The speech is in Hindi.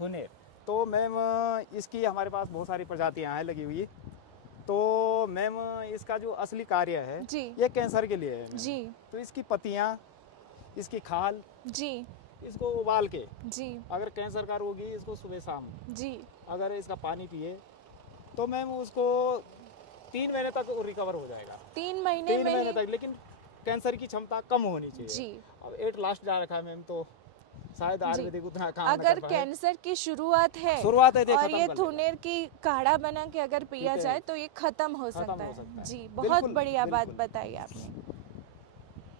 थुनेर। तो मैम इसकी हमारे पास बहुत सारी प्रजातियां हैं लगी हुई। तो मैम इसका जो असली कार्य है जी ये कैंसर के लिए है मैम। जी तो इसकी पत्तियां, इसकी खाल, जी इसको उबाल के जी अगर कैंसर का रोगी इसको सुबह शाम जी अगर इसका पानी पिए तो मैम उसको 3 महीने तक रिकवर हो जाएगा। 3 महीने 3 में महीने ही? तक, लेकिन कैंसर की क्षमता कम होनी चाहिए। जी अब 8 लास्ट जा रखा है मैम, तो शायद जी। आयुर्वेदिक उतना काम न अगर कर पाए। कैंसर की शुरुआत है शुरुआत है तो और खत्म ये कर देगा। थुनेर की काढ़ा बना के अगर पिया ठीक है, जाए तो ये खत्म हो खत्म सकता हो है। सकता है। जी बहुत बिल्कुल, बढ़िया बात बिल्कुल। बताई आपने।